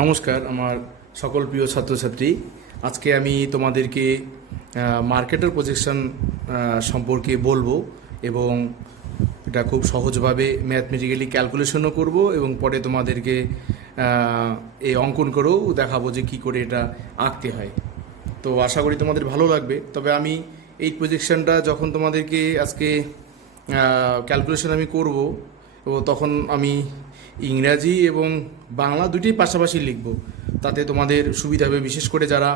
নমস্কার আমার সকল প্রিয় ছাত্রছাত্রী। আজকে আমি তোমাদেরকে মার্কেটের প্রজেকশন সম্পর্কে বলবো এবং এটা খুব সহজভাবে ম্যাথমেটিক্যালি ক্যালকুলেশনও করব এবং পরে তোমাদেরকে এই অঙ্কন করেও দেখাবো যে কী করে এটা আঁকতে হয়। তো আশা করি তোমাদের ভালো লাগবে। তবে আমি এই প্রজেকশনটা যখন তোমাদেরকে আজকে ক্যালকুলেশন আমি করব তখন আমি ইংরাজি এবং বাংলা দুটোই পাশাপাশি লিখব, তাতে তোমাদের সুবিধা হবে। বিশেষ করে যারা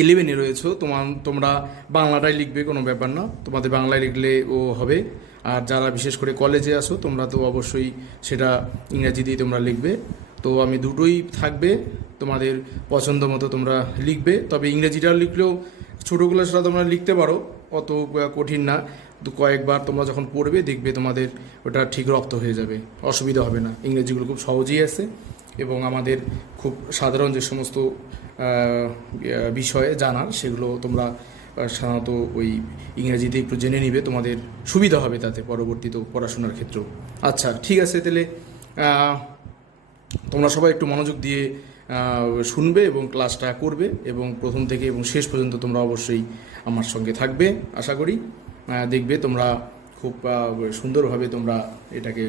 11-এ রয়েছো তোমরা বাংলাটাই লিখবে, কোনো ব্যাপার না, তোমাদের বাংলায় লিখলে ও হবে। আর যারা বিশেষ করে কলেজে আসো তোমরা তো অবশ্যই সেটা ইংরাজিতেই তোমরা লিখবে। তো আমি দুটোই থাকবে, তোমাদের পছন্দ মতো তোমরা লিখবে। তবে ইংরেজিটা লিখলেও ছোটোগুলো সেটা তোমরা লিখতে পারো, অত কঠিন না। তো কয়েকবার তোমরা যখন পড়বে দেখবে তোমাদের ওটা ঠিক রপ্ত হয়ে যাবে, অসুবিধা হবে না। ইংরেজিগুলো খুব সহজেই আছে এবং আমাদের খুব সাধারণ যে সমস্ত বিষয়ে জানার সেগুলো তোমরা সাধারণত ওই ইংরেজিতে একটু জেনে নিবে, তোমাদের সুবিধা হবে তাতে পরবর্তীতে পড়াশোনার ক্ষেত্রেও। আচ্ছা, ঠিক আছে, তাহলে তোমরা সবাই একটু মনোযোগ দিয়ে শুনবে এবং ক্লাসটা করবে এবং প্রথম থেকে এবং শেষ পর্যন্ত তোমরা অবশ্যই আমার সঙ্গে থাকবে। আশা করি দেখবে তোমরা খুব সুন্দরভাবে তোমরা এটাকে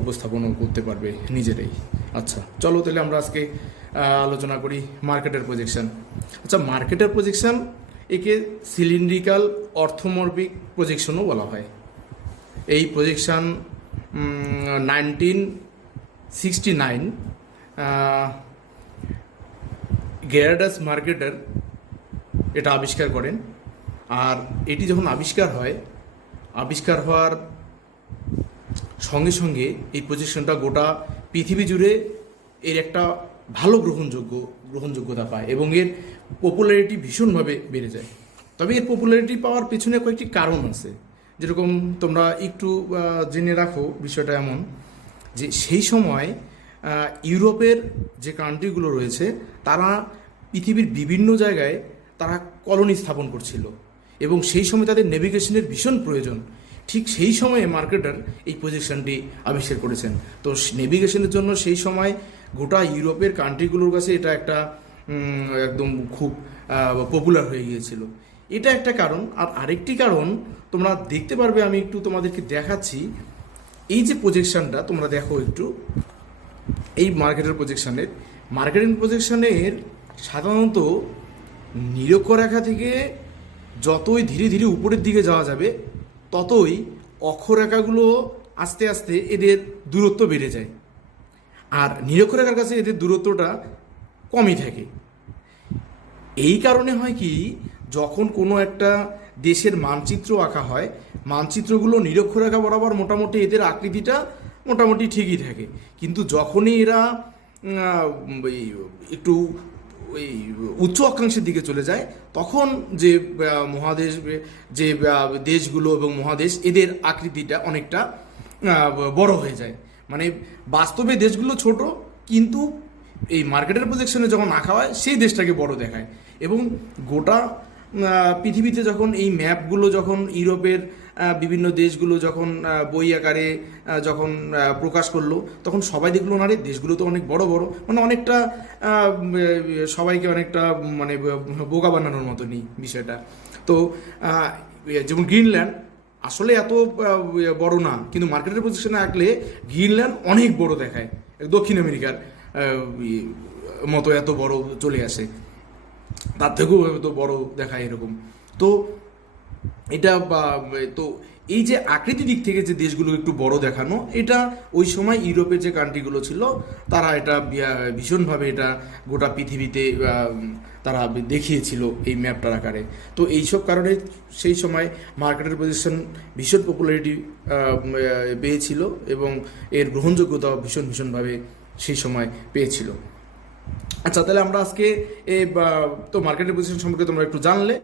উপস্থাপনও করতে পারবে নিজেরাই। আচ্ছা, চলো তাহলে আমরা আজকে আলোচনা করি মার্কেটের প্রজেকশন। আচ্ছা, মার্কেটের প্রজেকশন একে সিলিন্ড্রিক্যাল অর্থোমরফিক প্রজেকশনও বলা হয়। এই প্রজেকশন 1969 গেরার্ডাস মার্কেটার এটা আবিষ্কার করেন। আর এটি যখন আবিষ্কার হওয়ার সঙ্গে সঙ্গে এই প্রজেকশনটা গোটা পৃথিবী জুড়ে এর একটা ভালো গ্রহণযোগ্যতা পায় এবং এর পপুলারিটি ভীষণভাবে বেড়ে যায়। তবে এর পপুলারিটি পাওয়ার পেছনে কয়েকটি কারণ আছে, যেরকম তোমরা একটু জেনে রাখো। বিষয়টা এমন যে সেই সময় ইউরোপের যে কান্ট্রিগুলো রয়েছে তারা পৃথিবীর বিভিন্ন জায়গায় তারা কলোনি স্থাপন করছিল এবং সেই সময় তাদের নেভিগেশনের ভীষণ প্রয়োজন। ঠিক সেই সময়ে মার্কেটার এই প্রজেকশনটি আবিষ্কার করেছেন। তো নেভিগেশনের জন্য সেই সময় গোটা ইউরোপের কান্ট্রিগুলোর কাছে এটা একটা একদম খুব পপুলার হয়ে গিয়েছিল। এটা একটা কারণ। আর আরেকটি কারণ তোমরা দেখতে পারবে, আমি একটু তোমাদেরকে দেখাচ্ছি। এই যে প্রজেকশনটা তোমরা দেখো একটু, এই মার্কেটের প্রজেকশনের সাধারণত নিরক্ষরেখা থেকে যতই ধীরে ধীরে উপরের দিকে যাওয়া যাবে ততই অক্ষরেখাগুলো আস্তে আস্তে এদের দূরত্ব বেড়ে যায়, আর নিরক্ষরেখার কাছে এদের দূরত্বটা কমই থাকে। এই কারণে হয় কি, যখন কোনো একটা দেশের মানচিত্র আঁকা হয়, মানচিত্রগুলো নিরক্ষরেখা বরাবর মোটামুটি এদের আকৃতিটা মোটামুটি ঠিকই থাকে, কিন্তু যখনই এরা একটু ওই উচ্চ অক্ষাংশের দিকে চলে যায় তখন যে মহাদেশ, যে দেশগুলো এবং মহাদেশ, এদের আকৃতিটা অনেকটা বড় হয়ে যায়। মানে বাস্তবে দেশগুলো ছোট, কিন্তু এই মার্কেটের প্রজেকশনে যখন আঁকা হয় সেই দেশটাকে বড় দেখায়। এবং গোটা পৃথিবীতে যখন এই ম্যাপগুলো যখন ইউরোপের বিভিন্ন দেশগুলো যখন বই আকারে যখন প্রকাশ করলো, তখন সবাই দেখলো না রে, দেশগুলো তো অনেক বড় বড়, মানে অনেকটা সবাইকে অনেকটা মানে বোকা বানানোর মতনই বিষয়টা। তো যেমন গ্রিনল্যান্ড আসলে এত বড় না, কিন্তু মার্কেটের পজিশনে আঁকলে গ্রিনল্যান্ড অনেক বড় দেখায়, দক্ষিণ আমেরিকার মতো এত বড় চলে আসে, তার থেকেও তো বড় দেখায় এরকম। তো এটা তো এই যে আকৃতি দিক থেকে যে দেশগুলো একটু বড় দেখানো, এটা ওই সময় ইউরোপের যে কান্ট্রিগুলো ছিল তারা এটা ভীষণভাবে এটা গোটা পৃথিবীতে তারা দেখিয়েছিল এই ম্যাপটার আকারে। তো এইসব কারণে সেই সময় মার্কেটের পজিশন ভীষণ পপুলারিটি পেয়েছিল এবং এর গ্রহণযোগ্যতা ভীষণভাবে সেই সময় পেয়েছিল। আচ্ছা, তাহলে আমরা আজকে তো মার্কেটের পজিশন সম্পর্কে তোমরা একটু জানলে।